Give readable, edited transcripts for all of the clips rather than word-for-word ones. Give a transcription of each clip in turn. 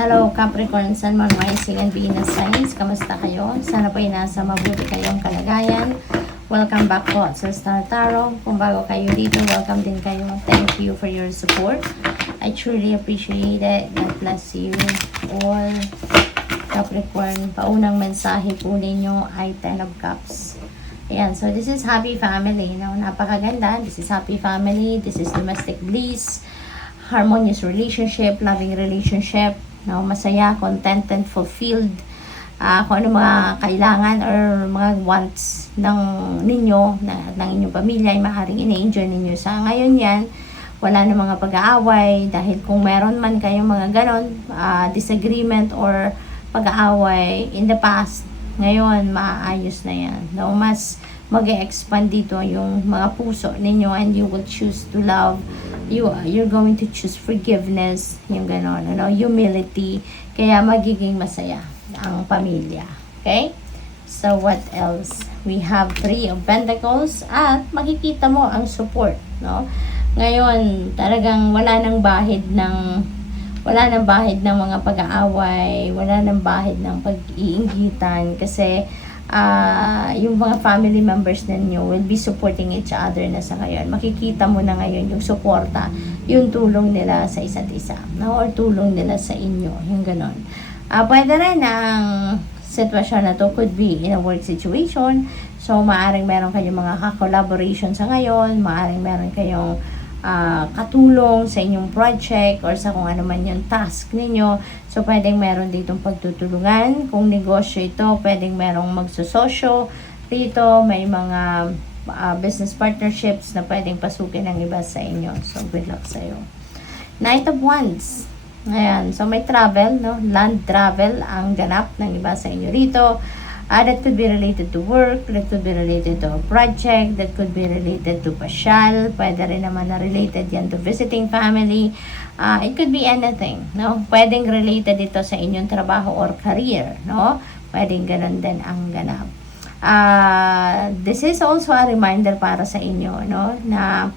Hello Capricorn, Sun, Moon, Rising, and Venus signs. Kamusta kayo? Sana po ay nasa mabuti kayong kalagayan. Welcome back po sa Star Tarot. Kung bago kayo dito, welcome din kayo. Thank you for your support. I truly appreciate it. God bless you all. Capricorn, paunang mensahe po ninyo ay 10 of Cups. Ayan, so this is happy family. No? Napakaganda. This is happy family. This is domestic bliss. Harmonious relationship, loving relationship, no, masaya, contented, fulfilled, kung ano mga kailangan or mga wants ng ninyo, ng inyong pamilya ay maaaring ina-enjoy ninyo sa ngayon yan. Wala na mga pag-aaway dahil kung meron man kayong mga ganon, disagreement or pag-aaway in the past, ngayon maayos na yan. No, mas mag-expand dito yung mga puso ninyo and you will choose to love. You're going to choose forgiveness, yung gano'n, ano, humility, kaya magiging masaya ang pamilya. Okay? So, what else? We have 3 of Pentacles at makikita mo ang support, no? Ngayon, talagang wala nang bahid ng mga pag-aaway, wala nang bahid ng pag-iinggitan kasi yung mga family members ninyo will be supporting each other na sa ngayon. Makikita mo na ngayon yung suporta, yung tulong nila sa isa't isa, no? Or tulong nila sa inyo, yung ganon. Pwede rin ang sitwasyon na to could be in a work situation. So, maaring meron kayong mga collaboration sa ngayon, maaring meron kayong katulong sa inyong project or sa kung ano man yung task ninyo. So, pwedeng meron ditong pagtutulungan. Kung negosyo ito, pwedeng merong magsososyo dito. May mga business partnerships na pwedeng pasukin ng iba sa inyo. So, good luck sa'yo. Knight of Wands. Ayan. So, may travel, no? Land travel ang ganap ng iba sa inyo rito. That could be related to work, that could be related to a project, that could be related to pasyal, pwede rin naman na related yan to visiting family. It could be anything, no? Pwedeng related ito sa inyong trabaho or career, no? Pwedeng ganun din ang ganap. This is also a reminder para sa inyo, no? Na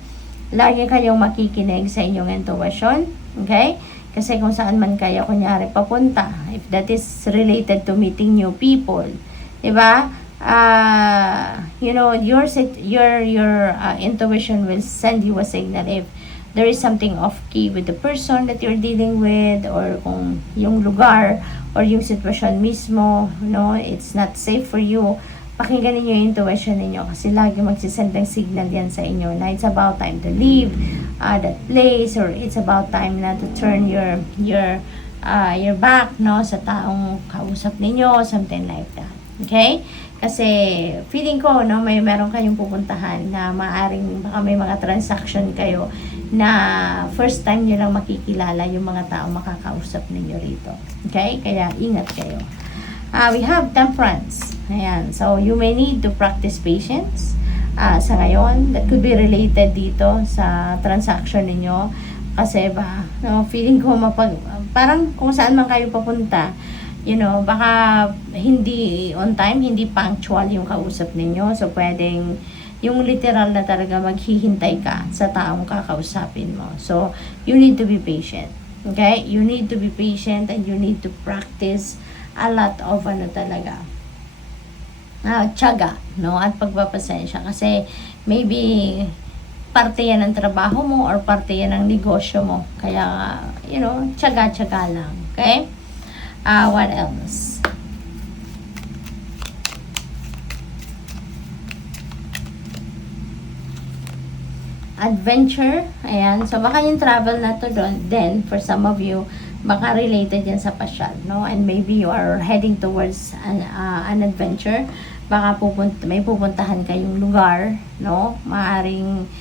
lagi kayong makikinig sa inyong intuition, okay? Kasi kung saan man kayo kunyari papunta, if that is related to meeting new people, diba? You know, your intuition will send you a signal if there is something off key with the person that you're dealing with, or kung yung lugar or yung sitwasyon mismo, no, it's not safe for you. Pakinggan niyo yung intuition niyo kasi lagi magsisend ng signal yan sa inyo na it's about time to leave that place, or it's about time na to turn your back, no, sa taong kausap ninyo, something like that. Okay? Kasi feeling ko, no, meron kayong pupuntahan na maaring baka may mga transaction kayo na first time nyo lang makikilala yung mga taong makakausap ninyo rito. Okay? Kaya ingat kayo. We have Temperance. Ayan. So, you may need to practice patience sa ngayon. That could be related dito sa transaction ninyo. Kasi ba, no, feeling ko parang kung saan man kayo papunta, you know, baka hindi on time, hindi punctual yung kausap ninyo. So, pwedeng yung literal na talaga maghihintay ka sa taong kakausapin mo. So, you need to be patient. Okay? You need to be patient and you need to practice a lot of tiyaga, no? At pagpapasensya. Kasi, maybe, parte yan ng trabaho mo or parte yan ng negosyo mo. Kaya, you know, tiyaga-tiyaga lang. Okay? What else? Adventure. Ayan. So, baka yung travel na to doon, then, for some of you, baka related yan sa pasyal, no? And maybe you are heading towards an adventure. Baka may pupuntahan kayong lugar, no? Maaring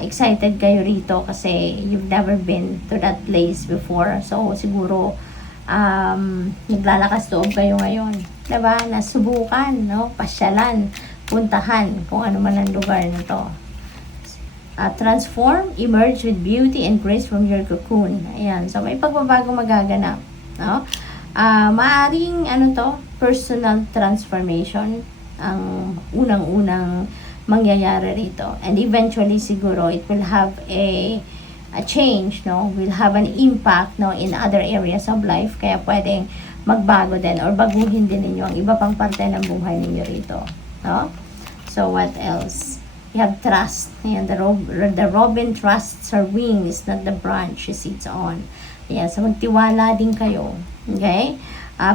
excited kayo rito kasi you've never been to that place before. So, siguro, naglalakas loob kayo ngayon, diba? Nasubukan, no? Pasyalan, puntahan, kung ano man ang lugar na to. Transform, emerge with beauty and grace from your cocoon. Ayan, so may pagbabago magaganap, no? Maaring, personal transformation ang unang-unang mangyayari rito. And eventually, siguro, it will have a a change, no, will have an impact, no, in other areas of life. Kaya pwedeng magbago din or baguhin din ninyo ang iba pang parte ng buhay ninyo rito, no? So what else? You have trust. Ayan, the robin trusts her wings, not the branch she sits on. Ayan, so magtiwala din kayo. Okay?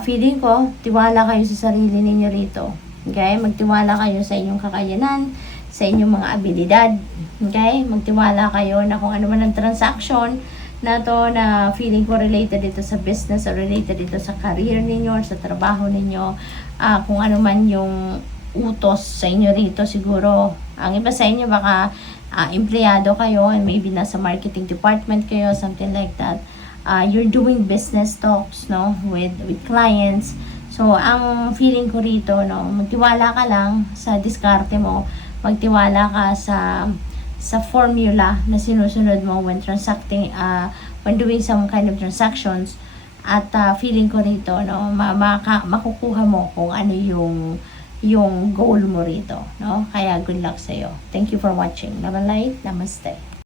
Feeling ko, tiwala kayo sa sarili ninyo rito. Okay? Magtiwala kayo sa inyong kakayanan, sa inyong mga abilidad. Okay? Magtiwala kayo na kung ano man ang transaction na to na feeling ko related dito sa business or related dito sa career ninyo or sa trabaho ninyo, kung ano man yung utos sa inyo rito, siguro ang iba sa inyo baka empleyado kayo and maybe nasa marketing department kayo, something like that. You're doing business talks, no, with clients. So ang feeling ko rito, no, magtiwala ka lang sa diskarte mo, magtiwala ka sa formula na sinusunod mo when transacting, when doing some kind of transactions. At feeling ko rito, no, makukuha mo kung ano yung goal mo rito, no? Kaya good luck sa'yo. Thank you for watching. Love and light. Namaste.